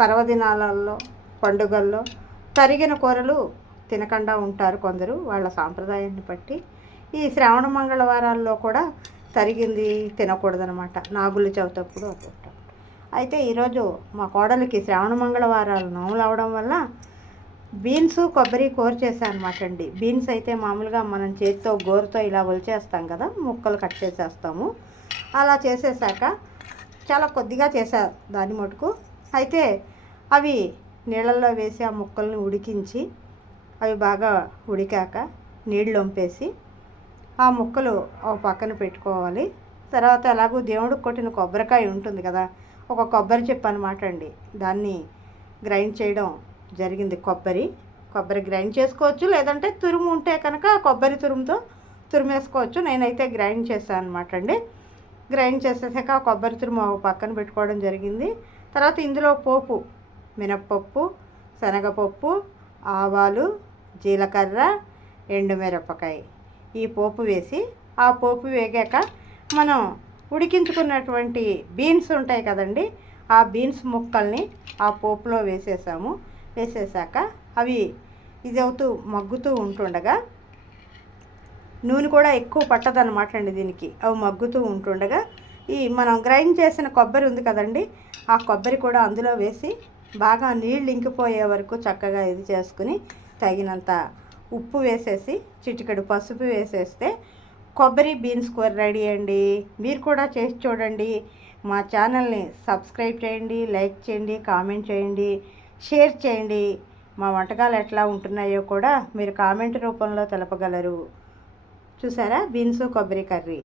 పర్వదినాలలో, పండుగల్లో తరిగిన కూరలు తినకుండా ఉంటారు కొందరు వాళ్ళ సాంప్రదాయాన్ని బట్టి. ఈ శ్రావణ మంగళవారాల్లో కూడా తరిగింది తినకూడదనమాట, నాగుల చవితప్పుడు అప్పుడు. అయితే ఈరోజు మా కోడలికి శ్రావణ మంగళవారాలు నోములు అవడం వల్ల బీన్స్ కొబ్బరి కూర చేశాను అనమాట అండి. బీన్స్ అయితే మామూలుగా మనం చేతితో గోరుతో ఇలా ఒలిచేస్తాం కదా, ముక్కలు కట్ చేసేస్తాము. అలా చేసేసాక చాలా కొద్దిగా చేసా దాని మటుకు. అయితే అవి నీళ్ళల్లో వేసి ఆ ముక్కల్ని ఉడికించి అవి బాగా ఉడికాక నీళ్ళు వంపేసి ఆ ముక్కలు ఒక పక్కన పెట్టుకోవాలి. తర్వాత ఎలాగో దేవుడికి కొట్టిన కొబ్బరికాయ ఉంటుంది కదా, ఒక కొబ్బరి చెప్పు అనమాట అండి, దాన్ని గ్రైండ్ చేయడం జరిగింది. కొబ్బరి గ్రైండ్ చేసుకోవచ్చు, లేదంటే తురుము ఉంటే కనుక కొబ్బరి తురుముతో తురిమేసుకోవచ్చు. నేనైతే గ్రైండ్ చేశాను అనమాట అండి. గ్రైండ్ చేసేసాక కొబ్బరి తురుము పక్కన పెట్టుకోవడం జరిగింది. తర్వాత ఇందులో పోపు మినప్పప్పు, శనగపప్పు, ఆవాలు, జీలకర్ర, ఎండుమిరపకాయ ఈ పోపు వేసి ఆ పోపు వేగాక మనం ఉడికించుకున్నటువంటి బీన్స్ ఉంటాయి కదండి, ఆ బీన్స్ ముక్కల్ని ఆ పోపులో వేసేసాము. వేసేసాక అవి ఇది మగ్గుతూ ఉంటుండగా, నూనె కూడా ఎక్కువ పట్టదనమాట అండి దీనికి, అవి మగ్గుతూ ఉంటుండగా ఈ మనం గ్రైండ్ చేసిన కొబ్బరి ఉంది కదండి, ఆ కొబ్బరి కూడా అందులో వేసి బాగా నీళ్ళు ఇంకిపోయే వరకు చక్కగా ఇది చేసుకుని తగినంత ఉప్పు వేసేసి చిటికెడు పసుపు వేసేస్తే కొబ్బరి బీన్స్ కూర రెడీ అండి. మీరు కూడా చేసి చూడండి. మా ఛానల్ని సబ్స్క్రైబ్ చేయండి, లైక్ చేయండి, కామెంట్ చేయండి, షేర్ చేయండి. మా వంటకాలు ఎట్లా ఉంటున్నాయో కూడా మీరు కామెంట్ రూపంలో తెలపగలరు. చూసారా, బీన్స్ కొబ్బరి కర్రీ.